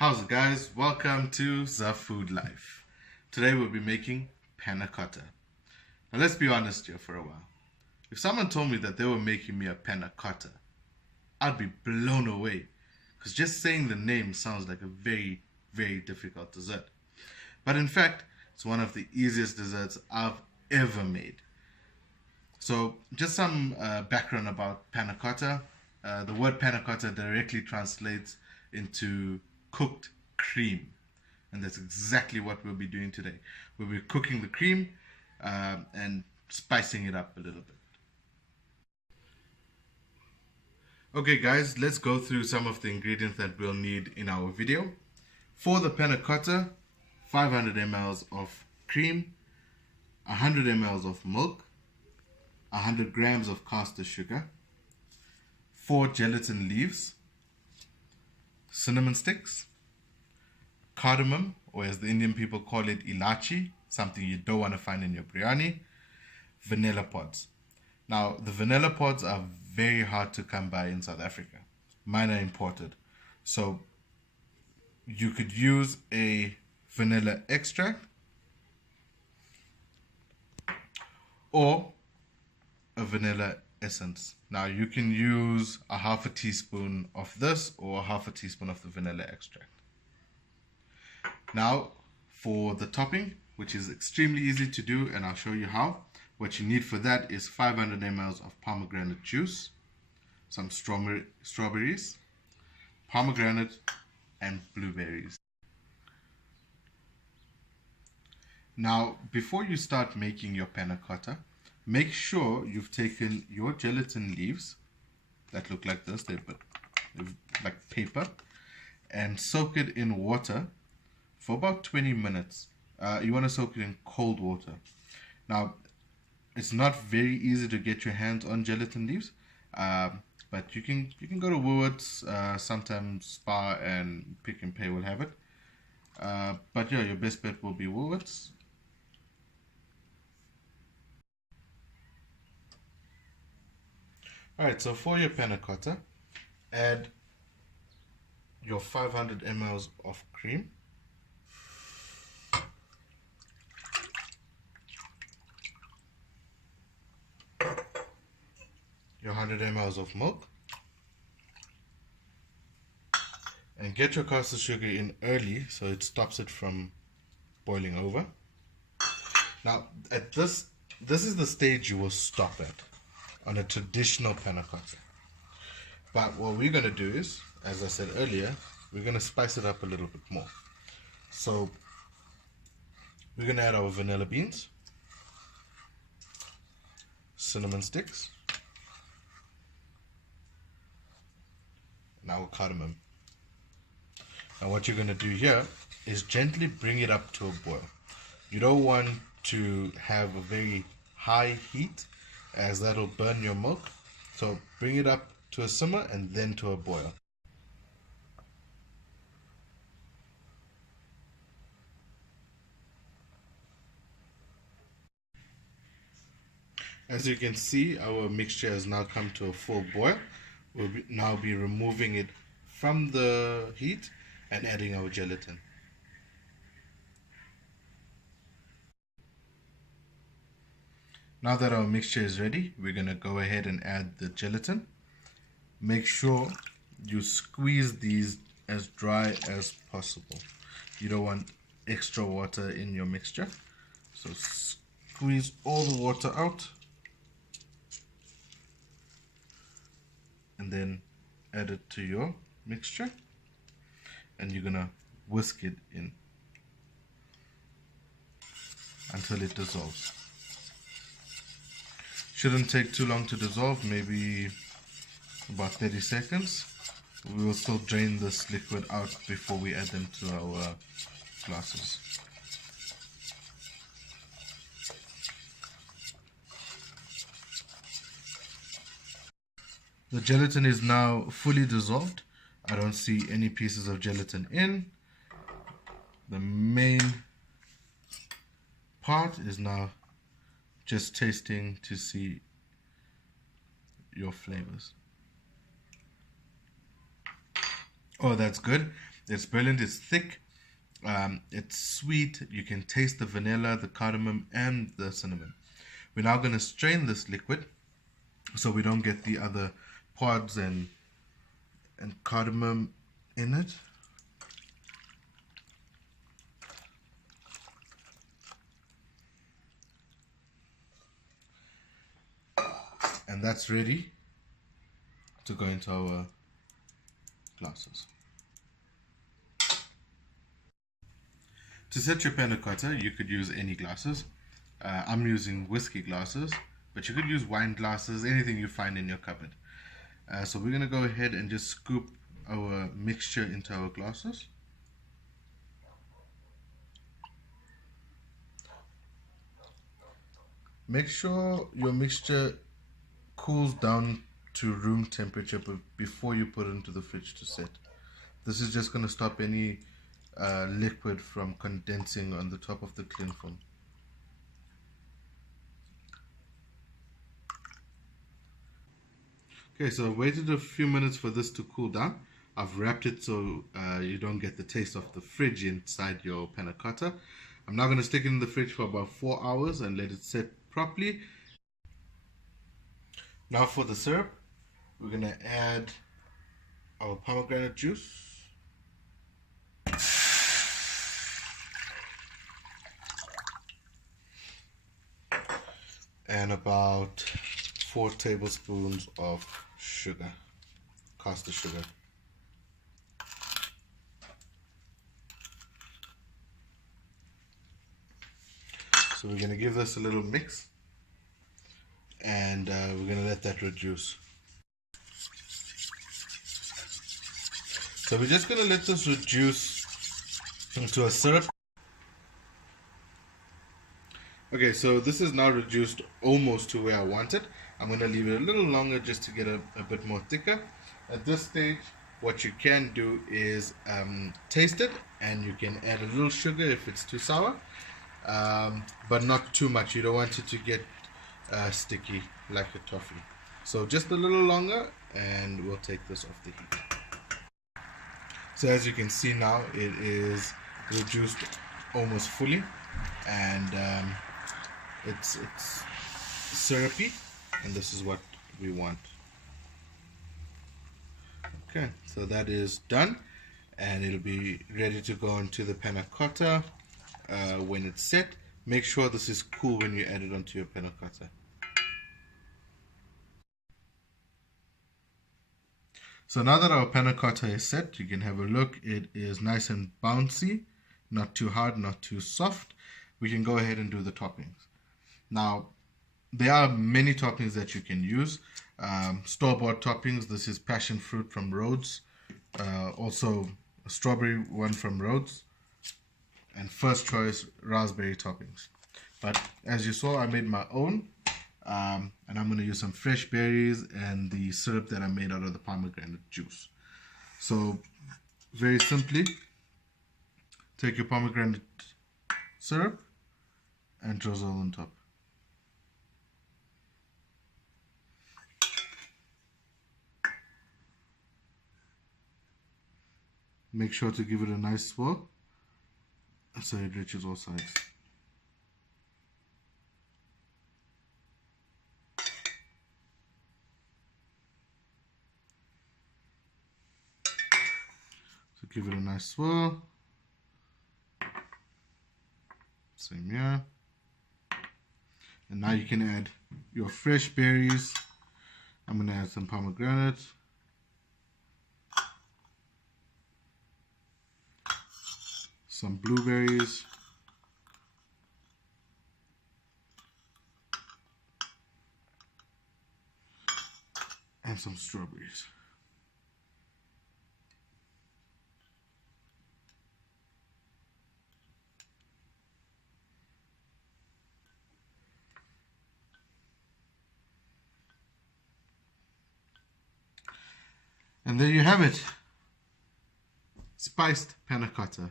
How's it, guys? Welcome to The Food Life. Today we'll be making Panna Cotta. Now let's be honest here for a while. If someone told me that they were making me a Panna Cotta, I'd be blown away, because just saying the name sounds like a very, very difficult dessert. But in fact, it's one of the easiest desserts I've ever made. So just some background about Panna Cotta. The word Panna Cotta directly translates into cooked cream, and that's exactly what we'll be doing today. We'll be cooking the cream and spicing it up a little bit. Okay guys, let's go through some of the ingredients that we'll need in our video. For the Panna Cotta, 500 ml of cream, 100 ml of milk, 100 grams of caster sugar, 4 gelatin leaves, cinnamon sticks, cardamom, or as the Indian people call it, ilachi, something you don't want to find in your biryani, vanilla pods. Now, the vanilla pods are very hard to come by in South Africa. Mine are imported. So you could use a vanilla extract or a vanilla essence. Now you can use a half a teaspoon of this or a half a teaspoon of the vanilla extract. Now for the topping, which is extremely easy to do, and I'll show you how. What you need for that is 500 ml of pomegranate juice, some strawberries, pomegranate, and blueberries. Now before you start making your panna cotta, make sure you've taken your gelatin leaves that look like this, they're like paper, and soak it in water for about 20 minutes. You want to soak it in cold water. Now, it's not very easy to get your hands on gelatin leaves, but you can go to Woolworths, sometimes Spar and Pick and Pay will have it. But yeah, your best bet will be Woolworths. Alright, so for your panna cotta, add your 500 ml of cream, your 100 ml of milk, and get your caster sugar in early so it stops it from boiling over. Now at this is the stage you will stop at on a traditional panna cotta. But what we're going to do is, as I said earlier, we're going to spice it up a little bit more. So we're going to add our vanilla beans, cinnamon sticks, and our cardamom. Now what you're going to do here is gently bring it up to a boil. You don't want to have a very high heat, as that'll burn your milk. So bring it up to a simmer and then to a boil. As you can see, our mixture has now come to a full boil. We'll now be removing it from the heat and adding our gelatin. Now that our mixture is ready, we're going to go ahead and add the gelatin. Make sure you squeeze these as dry as possible. You don't want extra water in your mixture. So squeeze all the water out and then add it to your mixture, and you're going to whisk it in until it dissolves. Shouldn't take too long to dissolve, maybe about 30 seconds. We will still drain this liquid out before we add them to our glasses. The gelatin is now fully dissolved. I don't see any pieces of gelatin in. The main part is now just tasting to see your flavors. Oh, that's good. It's brilliant. It's thick. It's sweet. You can taste the vanilla, the cardamom, and the cinnamon. We're now going to strain this liquid so we don't get the other pods and cardamom in it. And that's ready to go into our glasses. To set your panna cotta, you could use any glasses. I'm using whiskey glasses, but you could use wine glasses, anything you find in your cupboard. So we're going to go ahead and just scoop our mixture into our glasses. Make sure your mixture cools down to room temperature before you put it into the fridge to set. This is just going to stop any liquid from condensing on the top of the cling film. Okay, so I've waited a few minutes for this to cool down. I've wrapped it so you don't get the taste of the fridge inside your panna cotta. I'm now going to stick it in the fridge for about 4 hours and let it set properly. Now for the syrup, we're going to add our pomegranate juice. And about 4 tablespoons of sugar, caster sugar. So we're going to give this a little mix, and we're going to let that reduce. So we're just going to let this reduce into a syrup. Okay, so this is now reduced almost to where I want it. I'm going to leave it a little longer just to get a bit more thicker. At this stage, what you can do is taste it, and you can add a little sugar if it's too sour, but not too much. You don't want it to get sticky like a toffee. So just a little longer, and we'll take this off the heat. So as you can see now, it is reduced almost fully, and it's syrupy, and this is what we want. Okay, so that is done, and it'll be ready to go into the panna cotta when it's set. Make sure this is cool when you add it onto your panna cotta. So now that our panna cotta is set, you can have a look. It is nice and bouncy, not too hard, not too soft. We can go ahead and do the toppings. Now, there are many toppings that you can use. Store-bought toppings, this is passion fruit from Rhodes. Also, a strawberry one from Rhodes. And first choice, raspberry toppings. But as you saw, I made my own. And I'm going to use some fresh berries and the syrup that I made out of the pomegranate juice. So, very simply, take your pomegranate syrup and drizzle on top. Make sure to give it a nice swirl so it reaches all sides. So give it a nice swirl. Same here. And now you can add your fresh berries. I'm going to add some pomegranate. Some blueberries. And some strawberries. And there you have it. Spiced panna cotta.